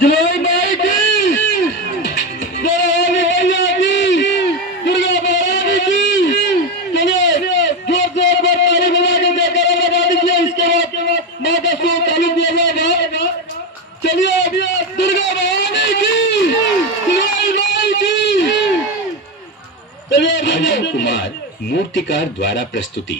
जय माई की, जय मैया की, दुर्गा महारानी की। चलिए जोर जोर पर ताली बजा के जयकारा लगा दीजिए। इसके बाद माँ का सूर ताली दिया जाएगा। चलिए दुर्गा महारानी की, जय माई की। चलिए कुमार मूर्तिकार द्वारा प्रस्तुति।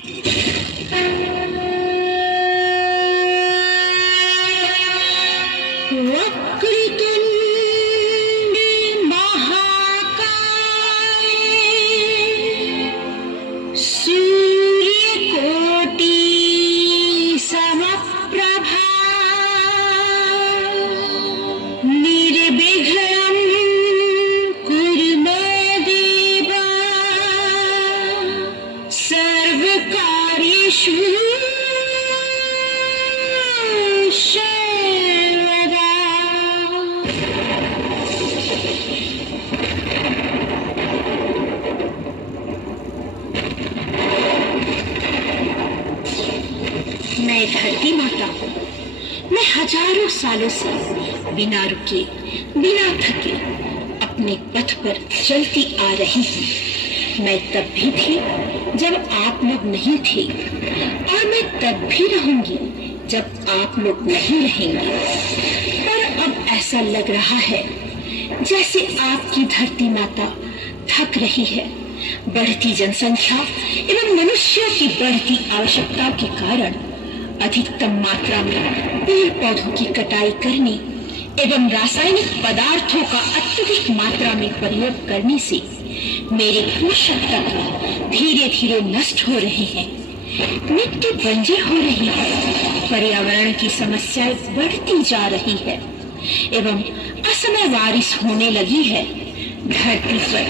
मैं धरती माता हूँ। मैं हजारों सालों से बिना रुके बिना थके अपने पथ पर चलती आ रही हूँ। मैं तब भी थी जब आप लोग नहीं थे, और मैं तब भी रहूंगी जब आप लोग नहीं रहेंगे। पर अब ऐसा लग रहा है जैसे आपकी धरती माता थक रही है। बढ़ती जनसंख्या एवं मनुष्यों की बढ़ती आवश्यकता के कारण अधिकतम मात्रा में पेड़ पौधों की कटाई करने एवं रासायनिक पदार्थों का अत्यधिक मात्रा में प्रयोग करने से मेरे पोषक तत्व धीरे धीरे नष्ट हो रहे हैं। मिट्टी बंजर हो रही है, पर्यावरण की समस्याएं बढ़ती जा रही है एवं असमय बारिश होने लगी है। धरती पर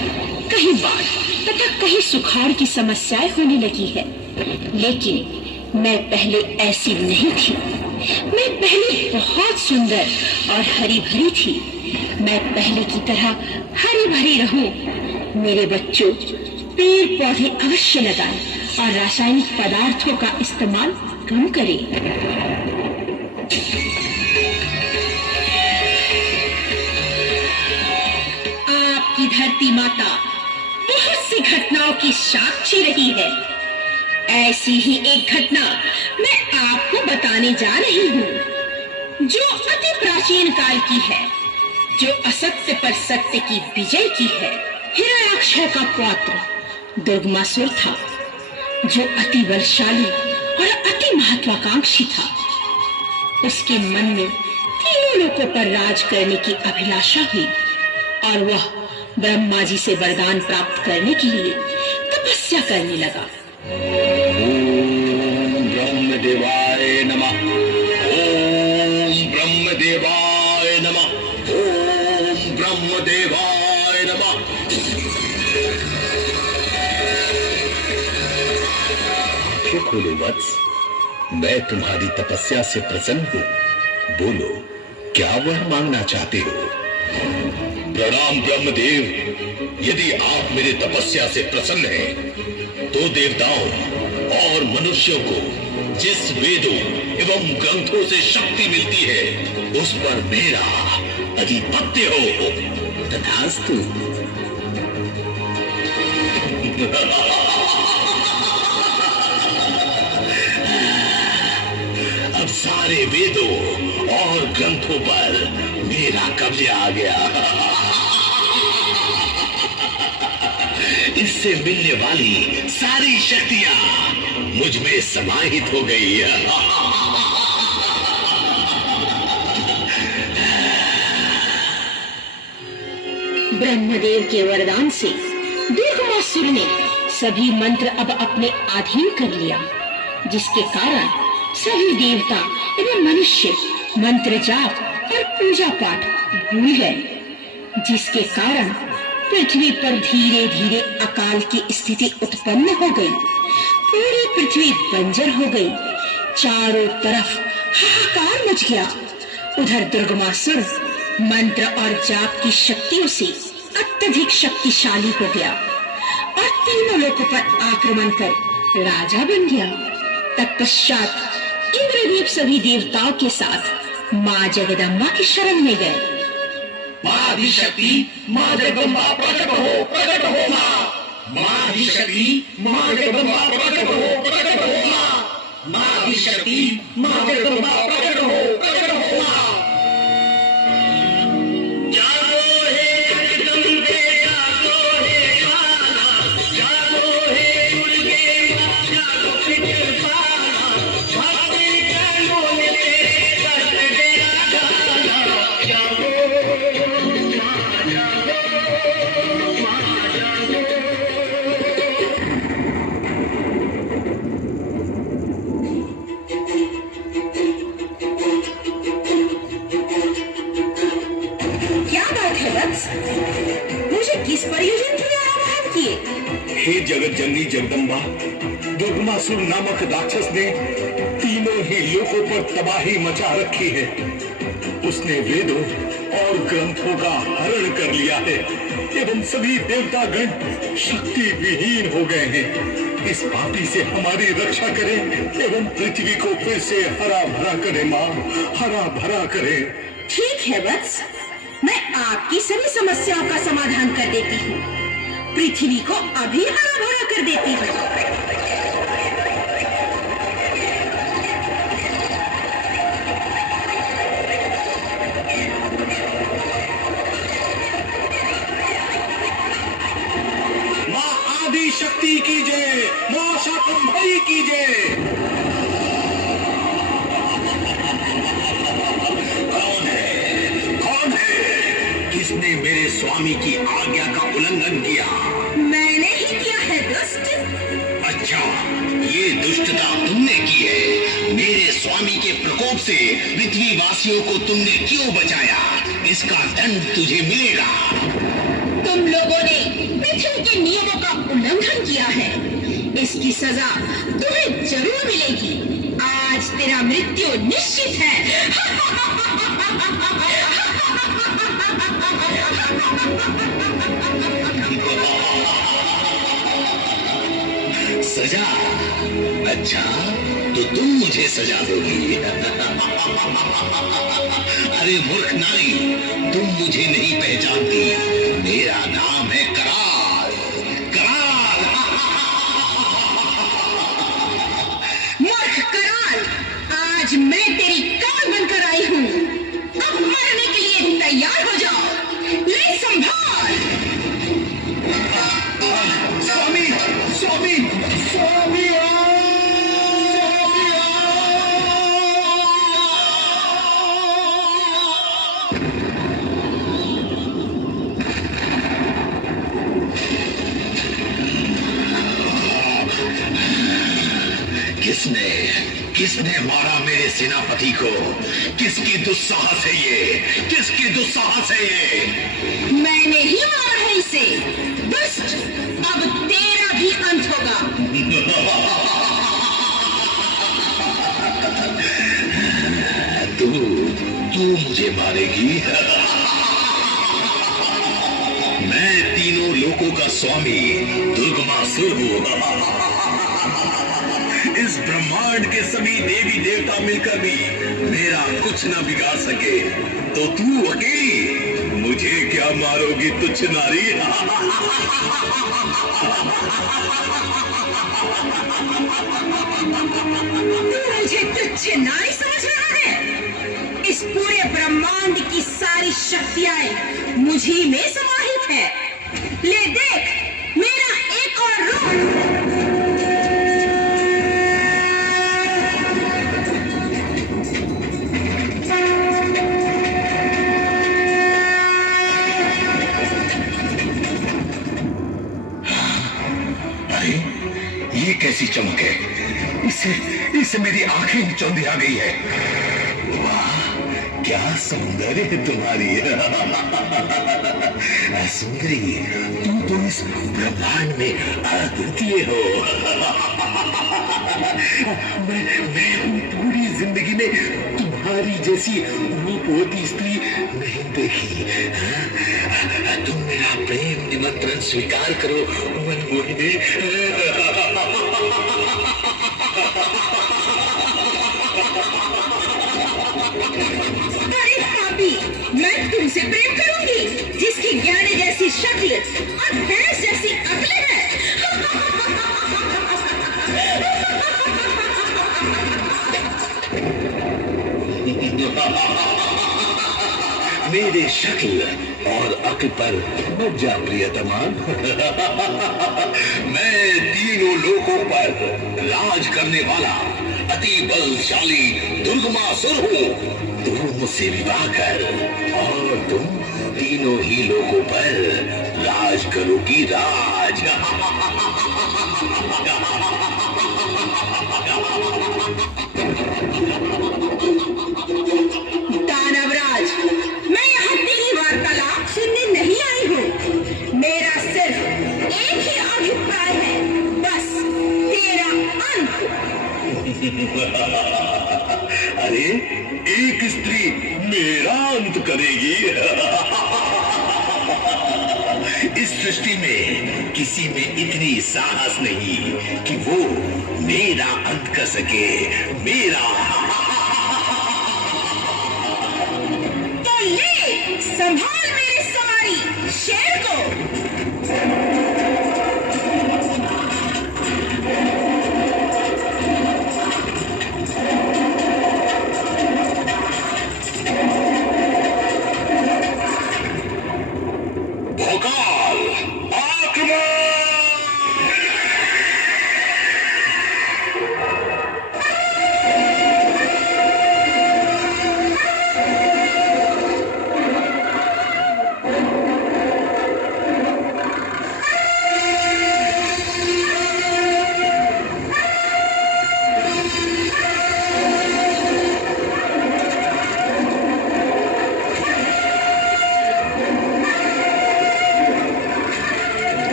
कहीं बाढ़ तथा कहीं सुखाड़ की समस्याएं होने लगी है। लेकिन मैं पहले ऐसी नहीं थी। मैं पहले बहुत सुंदर और हरी भरी थी। मैं पहले की तरह हरी भरी रहूं। मेरे बच्चों, पेड़ पौधे अवश्य लगाएं और रासायनिक पदार्थों का इस्तेमाल कम करें। आपकी धरती माता बहुत सी घटनाओं की साक्षी रही है। ऐसी ही एक घटना मैं आपको बताने जा रही हूँ, जो अति प्राचीन काल की है, जो असत्य पर सत्य की विजय की है। हिरण्याक्ष का पौत्र दुर्गमासुर था, जो अति बलशाली और अति महत्वाकांक्षी था। उसके मन में तीनों लोकों पर राज करने की अभिलाषा हुई और वह ब्रह्मा जी से वरदान प्राप्त करने के लिए तपस्या करने लगा। ओम ब्रह्मदेवाय नमः। ओम ब्रह्मदेवाय नमः। ओम ब्रह्मदेवाय नमः। आंखें खोलो वत्स, मैं तुम्हारी तपस्या से प्रसन्न हूँ। बोलो, क्या वर मांगना चाहते हो? प्रणाम ब्रह्मदेव। यदि आप मेरे तपस्या से प्रसन्न हैं, तो देवताओं और मनुष्यों को जिस वेदों एवं ग्रंथों से शक्ति मिलती है, उस पर मेरा अधिपत्य हो। तथास्तु। अब सारे वेदों और ग्रंथों पर मेरा कब्जा आ गया। इससे मिलने वाली सारी शक्तियां मुझ में समाहित हो गई। ब्रह्मदेव के वरदान से दुर्गमासुर ने सभी मंत्र अब अपने अधीन कर लिया, जिसके कारण सभी देवता एवं मनुष्य मंत्र जाप और पूजा पाठ भूल गए, जिसके कारण पृथ्वी पर धीरे धीरे अकाल की स्थिति उत्पन्न हो गई। पूरी पृथ्वी बंजर हो गई। चारों तरफ हाहाकार मच गया। उधर दुर्गमासुर मंत्र और जाप की शक्तियों से अत्यधिक शक्तिशाली हो गया और तीनों लोकों पर आक्रमण कर राजा बन गया। तत्पश्चात इंद्रदेव सभी देवताओं के साथ माँ जगदम्बा की शरण में गए माँ आदिशक्ति, माँ जगदम्बा प्रकट हो माँ। माँ आदिशक्ति, माँ जगदम्बा प्रकट हो माँ। माँ आदिशक्ति, माँ जगदम्बा प्रकट हो माँ। जागो हे जगदम्बे, जागो हे काला, जागो हे दुर्गे, जागो पितृपाला, भक्ति प्राणों ने तेरे कष्ट गया डाला। जागो क्या बात है वत्स? मुझे किस प्रयोजन के लिए आह्वान किए? हे जगत जननी जगदम्बा, दुर्गमासुर नामक राक्षस ने तीनों ही लोकों पर तबाही मचा रखी है। उसने वेदों और ग्रंथों का हरण कर लिया है एवं सभी देवतागण शक्ति विहीन हो गए हैं। इस पापी से हमारी रक्षा करें एवं पृथ्वी को फिर से हरा भरा करे माँ, हरा भरा करे। ठीक है वत्स, मैं आपकी सभी समस्याओं का समाधान कर देती हूँ। पृथ्वी को अभी हरा भरा कर देती हूँ। माँ आदि शक्ति की जय, माँ शाकंभरी की जय। कौन है किसने मेरे स्वामी की आज्ञा का उल्लंघन किया? मैंने ही किया है दुष्ट। अच्छा, ये दुष्टता तुमने की है। मेरे स्वामी के प्रकोप से पृथ्वी वासियों को तुमने क्यों बचाया? इसका दंड तुझे मिलेगा। तुम लोगों ने पृथ्वी के नियमों का उल्लंघन किया है, इसकी सजा तुम्हें जरूर मिलेगी। आज तेरा मृत्यु निश्चित है। सजा? अच्छा, तो तुम मुझे सजा दोगी? अरे मूर्ख नारी, तुम मुझे नहीं पहचानती। मेरा नाम है कराल। कराल। मूर्ख कराल, आज मैं तेरी काल बनकर आई हूँ। अब मरने के लिए तैयार हो जाओ। ले संभाल। स्वामी, स्वामी, स्वामी। किसने किसने मारा मेरे सेनापति को? किसकी दुस्साहस है ये? किसकी दुस्साहस है ये? मैंने ही मारा है इसे। दुष्ट, अब तेरा भी अंत होगा। तू मुझे मारेगी? मैं तीनों लोकों का स्वामी दुर्गमासुर हूँ। इस ब्रह्मांड के सभी देवी देवता मिलकर भी मेरा कुछ न बिगाड़ सके, तो तू अकेली मुझे क्या मारोगी तुच्छ नारी? तू मुझे तुच्छ नारी समझ रहा है? इस पूरे ब्रह्मांड की सारी शक्तियां मुझी में समाहित है। ले देख मेरा एक और रूप। ये कैसी चमक है? इससे मेरी आंखें चौंधिया गई है। वाह, क्या सौंदर्य है तुम्हारी। सुंदरी, तुम तो इस ब्रह्मांड में अद्वितीय हो। मैं अपनी पूरी जिंदगी में तुम्हारी जैसी रूपवती स्त्री नहीं देखी। तुम मेरा प्रेम निमंत्रण स्वीकार करो मनमोहिनी। अरे पापी, मैं तुमसे प्रेम करूंगी। जैसी शक्ल और भैंस जैसी अक्ल है। मेरे शक्ल और अक्ल पर मत जा प्रियतमा। मैं तीनों लोकों पर राज करने वाला अति बलशाली दुर्गमासुर हूँ। तुम मुझसे विवाह कर और तुम तीनों ही लोकों पर राज करोगी राज। दानवराज, मैं यहाँ तेरी वार्तालाप सुनने नहीं आई हूँ। मेरा सिर्फ एक ही अभिप्राय है, बस तेरा अंत। अरे एक स्त्री मेरा अंत करेगी? इस सृष्टि में किसी में इतनी साहस नहीं कि वो मेरा अंत कर सके। मेरा तो ले संभाल मेरे सवारी शेर को। भोकाल आक्रमण!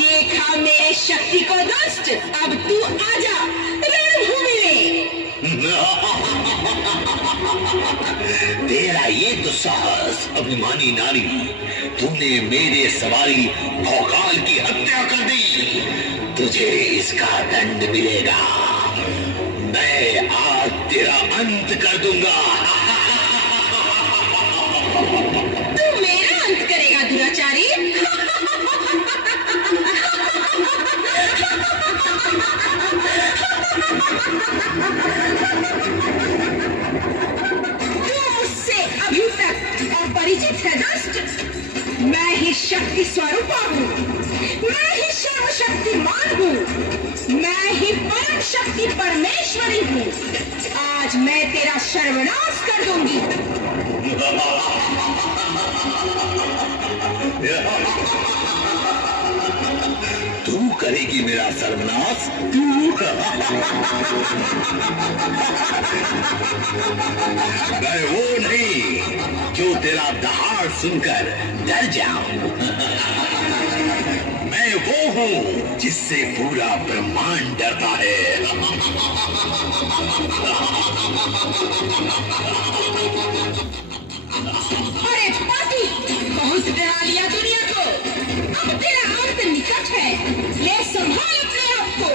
देखा मेरे शक्ति को दुष्ट, अब तू आजा रणभूमि में। तेरा ये दुस्साहस अभिमानी नारी, तूने मेरे सवारी भोकाल की हत्या कर दी। तुझे इसका दंड मिलेगा। मैं आज तेरा अंत कर दूंगा। तू मेरा अंत करेगा दुराचारी? तू मुझसे अभी तक अपरिचित है दुष्ट। मैं ही शक्ति स्वरूपा हूँ, मैं ही सर्वशक्तिमान हूँ, मैं ही परम शक्ति परमेश्वरी हूँ। आज मैं तेरा सर्वनाश कर दूंगी। तू करेगी मेरा सर्वनाश? तू? मैं वो नहीं जो तेरा दहाड़ सुनकर डर जाऊं। मैं वो हूं जिससे पूरा ब्रह्मांड डरता है। अरे पापी, बहुत डरा लिया दुनिया को। अब तेरा अंत निकट है। ले संभाल अपने आप को।